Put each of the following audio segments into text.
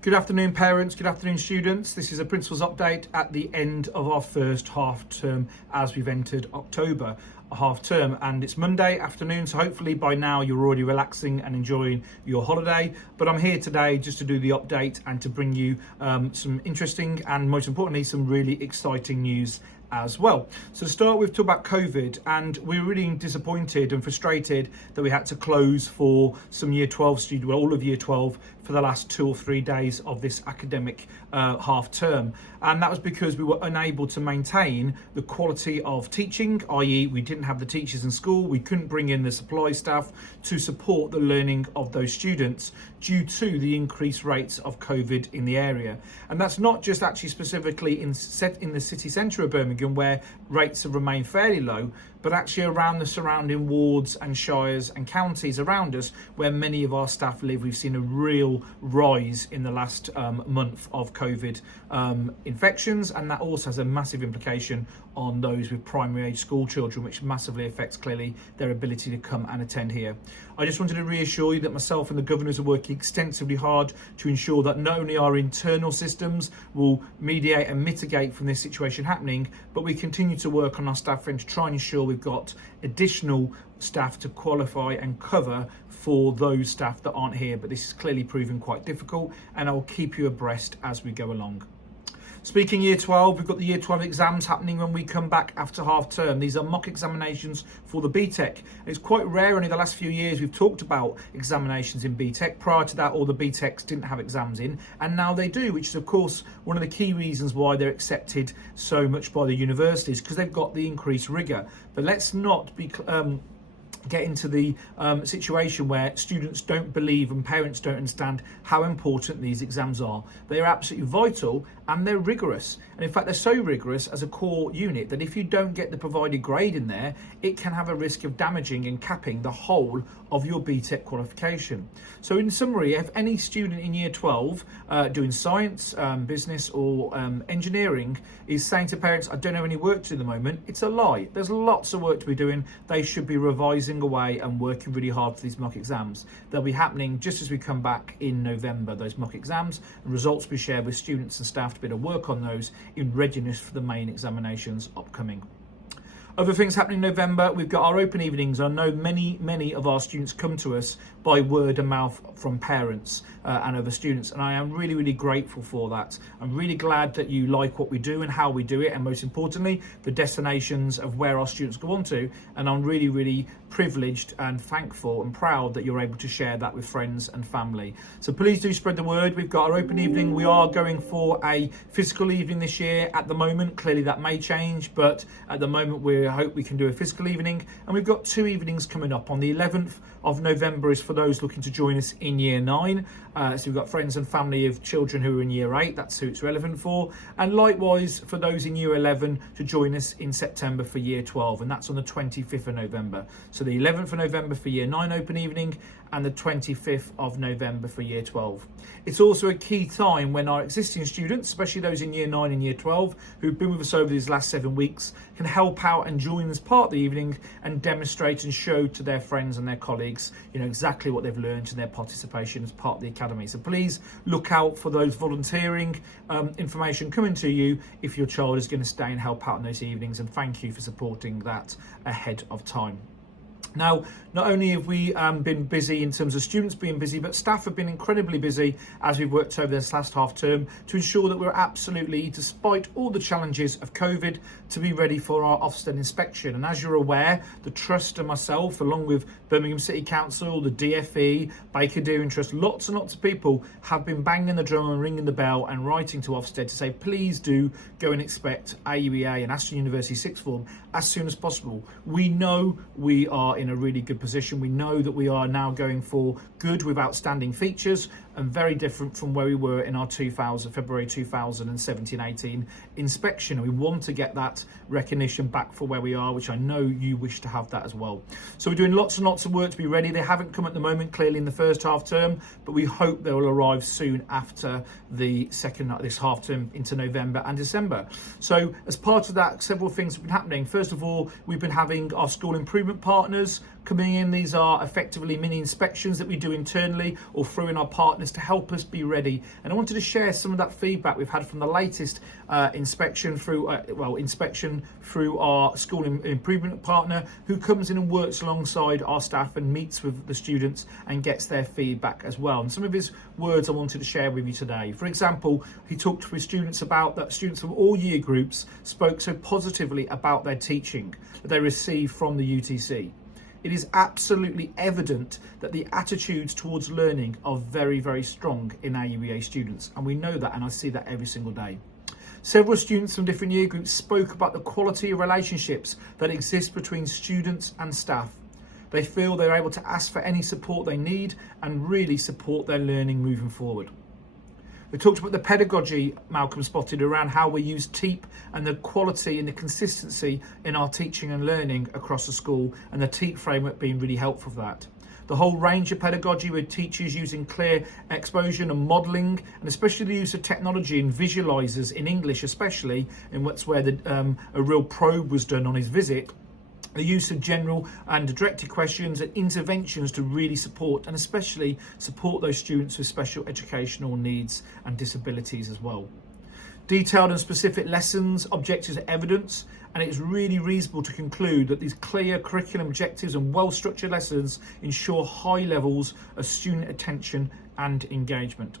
Good afternoon, parents. Good afternoon, students. This is a principal's update at the end of our first half term as we've entered October, a half term, and it's Monday afternoon. So hopefully by now you're already relaxing and enjoying your holiday. But I'm here today just to do the update and to bring you some interesting and most importantly, some really exciting news as well. So to start with, talk about COVID, and we're really disappointed and frustrated that we had to close for some year 12 students, well, all of year 12 for the last 2 or 3 days of this academic half term. And that was because we were unable to maintain the quality of teaching, i.e. we didn't have the teachers in school, we couldn't bring in the supply staff to support the learning of those students due to the increased rates of COVID in the area. And that's not just actually specifically in the city centre of Birmingham, where rates have remained fairly low, but actually around the surrounding wards and shires and counties around us where many of our staff live. We've seen a real rise in the last month of COVID infections, and that also has a massive implication on those with primary age school children, which massively affects clearly their ability to come and attend here. I just wanted to reassure you that myself and the governors are working extensively hard to ensure that not only our internal systems will mediate and mitigate from this situation happening, but we continue to work on our staff end to try and ensure we've got additional staff to qualify and cover for those staff that aren't here. But this is clearly proving quite difficult, and I'll keep you abreast as we go along. Speaking year 12, we've got the year 12 exams happening when we come back after half term. These are mock examinations for the BTEC. It's quite rare, only the last few years we've talked about examinations in BTEC. Prior to that, all the BTECs didn't have exams in, and now they do, which is of course one of the key reasons why they're accepted so much by the universities, because they've got the increased rigour. But let's not be get into the situation where students don't believe and parents don't understand how important these exams are. They are absolutely vital, and they're rigorous. And in fact, they're so rigorous as a core unit that if you don't get the provided grade in there, it can have a risk of damaging and capping the whole of your BTEC qualification. So in summary, if any student in year 12 doing science, business or engineering is saying to parents, I don't have any work to do at the moment, it's a lie. There's lots of work to be doing. They should be revising away and working really hard for these mock exams. They'll be happening just as we come back in November, those mock exams, and results will be shared with students and staff to be able to work on those in readiness for the main examinations upcoming. Other things happening in November, we've got our open evenings. I know many of our students come to us by word of mouth from parents and other students, and I am really grateful for that. I'm really glad that you like what we do and how we do it, and most importantly, the destinations of where our students go on to, and I'm really privileged and thankful and proud that you're able to share that with friends and family. So please do spread the word. We've got our open evening. We are going for a physical evening this year at the moment. Clearly that may change, but at the moment we hope we can do a physical evening, and we've got 2 evenings coming up. On the 11th of November is for those looking to join us in year 9. So we've got friends and family of children who are in year 8, that's who it's relevant for, and likewise for those in year 11 to join us in September for year 12, and that's on the 25th of November. So the 11th of November for year 9 open evening, and the 25th of November for year 12. It's also a key time when our existing students, especially those in year 9 and year 12 who've been with us over these last 7 weeks, can help out and join as part of the evening and demonstrate and show to their friends and their colleagues, exactly what they've learned and their participation as part of the academy. So please look out for those volunteering information coming to you if your child is going to stay and help out in those evenings, and thank you for supporting that ahead of time. Now, not only have we been busy in terms of students being busy, but staff have been incredibly busy as we've worked over this last half term to ensure that we're absolutely, despite all the challenges of COVID, to be ready for our Ofsted inspection. And as you're aware, the Trust and myself, along with Birmingham City Council, the DFE, Baker Deering Trust, lots and lots of people have been banging the drum and ringing the bell and writing to Ofsted to say, please do go and inspect AUEA and Aston University sixth form as soon as possible. We know we are in a really good position. We know that we are now going for good with outstanding features, and very different from where we were in our February 2017-18 inspection. We want to get that recognition back for where we are, which I know you wish to have that as well. So we're doing lots and lots of work to be ready. They haven't come at the moment, clearly in the first half term, but we hope they will arrive soon after this half term into November and December. So as part of that, several things have been happening. First of all, we've been having our school improvement partners coming in. These are effectively mini inspections that we do internally or through in our partners to help us be ready. And I wanted to share some of that feedback we've had from the latest inspection through our school improvement partner, who comes in and works alongside our staff and meets with the students and gets their feedback as well. And some of his words I wanted to share with you today. For example, he talked with students about that students from all year groups spoke so positively about their teaching that they received from the UTC. It is absolutely evident that the attitudes towards learning are very, very strong in our UEA students, and we know that, and I see that every single day. Several students from different year groups spoke about the quality of relationships that exist between students and staff. They feel they're able to ask for any support they need and really support their learning moving forward. We talked about the pedagogy Malcolm spotted around how we use TEEP and the quality and the consistency in our teaching and learning across the school, and the TEEP framework being really helpful for that. The whole range of pedagogy with teachers using clear exposure and modelling, and especially the use of technology and visualisers in English especially, and that's where a real probe was done on his visit. The use of general and directed questions and interventions to really support and especially support those students with special educational needs and disabilities as well. Detailed and specific lessons, objectives and evidence, and it's really reasonable to conclude that these clear curriculum objectives and well-structured lessons ensure high levels of student attention and engagement.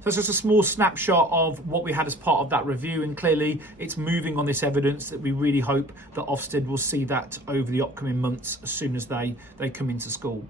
So it's just a small snapshot of what we had as part of that review, and clearly it's moving on this evidence that we really hope that Ofsted will see that over the upcoming months as soon as they come into school.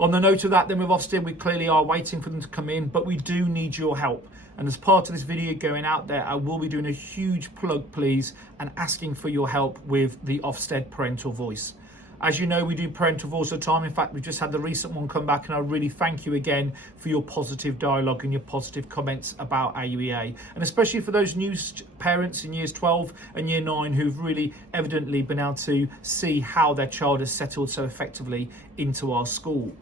On the note of that then with Ofsted, we clearly are waiting for them to come in, but we do need your help. And as part of this video going out there, I will be doing a huge plug please and asking for your help with the Ofsted Parental Voice. As you know, we do parental voice all the time. In fact, we've just had the recent one come back, and I really thank you again for your positive dialogue and your positive comments about UEA. And especially for those new parents in years 12 and year 9 who've really evidently been able to see how their child has settled so effectively into our school.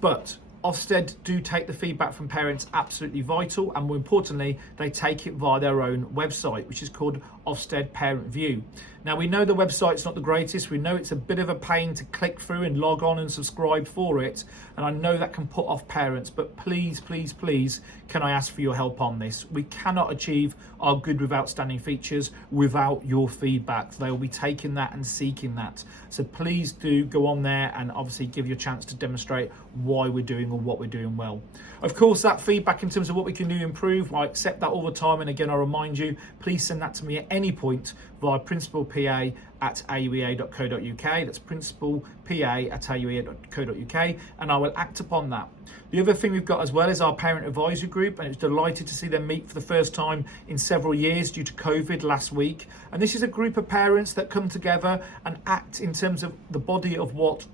But Ofsted do take the feedback from parents absolutely vital, and more importantly, they take it via their own website, which is called Ofsted Parent View. Now, we know the website's not the greatest. We know it's a bit of a pain to click through and log on and subscribe for it. And I know that can put off parents, but please, please, please, can I ask for your help on this? We cannot achieve our good with outstanding features without your feedback. They will be taking that and seeking that. So please do go on there and obviously give you a chance to demonstrate why we're doing or what we're doing well. Of course, that feedback in terms of what we can do to improve, I accept that all the time. And again, I remind you, please send that to me at any point via principalpa@auea.co.uk. That's principalpa@auea.co.uk, and I will act upon that. The other thing we've got as well is our parent advisory group, and it's delighted to see them meet for the first time in several years due to COVID last week. And this is a group of parents that come together and act in terms of the body of what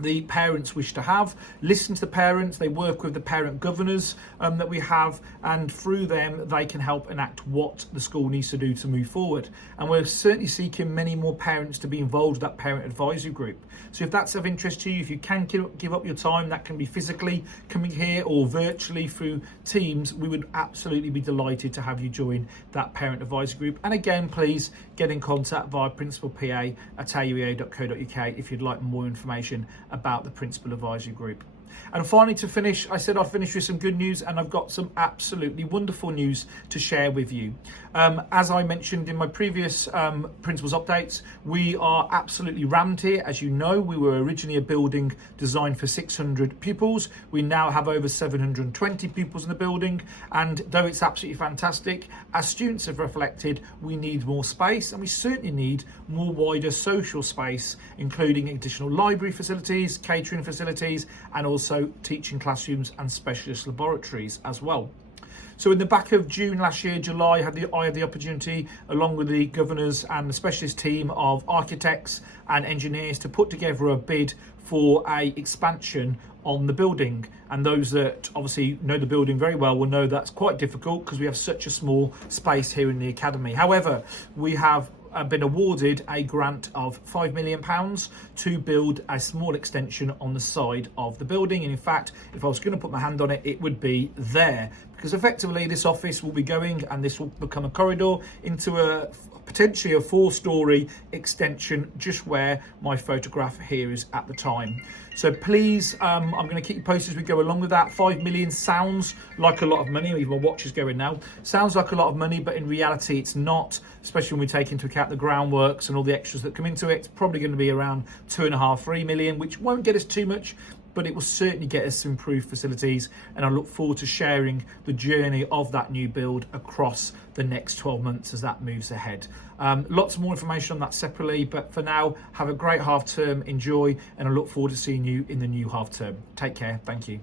the parents wish to have, listen to the parents. They work with the parent governors that we have, and through them they can help enact what the school needs to do to move forward. And we're certainly seeking many more parents to be involved with that parent advisory group. So if that's of interest to you, if you can give up your time, that can be physically coming here or virtually through Teams, we would absolutely be delighted to have you join that parent advisory group. And again, please get in contact via principalpa@auea.co.uk if you'd like more information about the Principal Advisory Group. And finally, to finish, I said I'd finish with some good news, and I've got some absolutely wonderful news to share with you. As I mentioned in my previous principals updates, we are absolutely rammed here. As you know, we were originally a building designed for 600 pupils. We now have over 720 pupils in the building, and though it's absolutely fantastic, as students have reflected, we need more space, and we certainly need more wider social space, including additional library facilities, catering facilities, and also teaching classrooms and specialist laboratories as well. So in the back of June last year, July, I had the opportunity, along with the governors and the specialist team of architects and engineers, to put together a bid for a expansion on the building. And those that obviously know the building very well will know that's quite difficult because we have such a small space here in the academy. However, we have been awarded a grant of £5 million to build a small extension on the side of the building. And in fact, if I was going to put my hand on it, it would be there, because effectively this office will be going, and this will become a corridor into a potentially a 4-storey extension just where my photograph here is at the time. So please, I'm going to keep you posted as we go along with that. 5 million sounds like a lot of money. Even my watch is going now. Sounds like a lot of money, but in reality it's not, especially when we take into account the groundworks and all the extras that come into it. It's probably going to be around 2.5, 3 million, which won't get us too much, but it will certainly get us some improved facilities, and I look forward to sharing the journey of that new build across the next 12 months as that moves ahead. Lots more information on that separately, but for now, have a great half term, enjoy, and I look forward to seeing you in the new half term. Take care, thank you.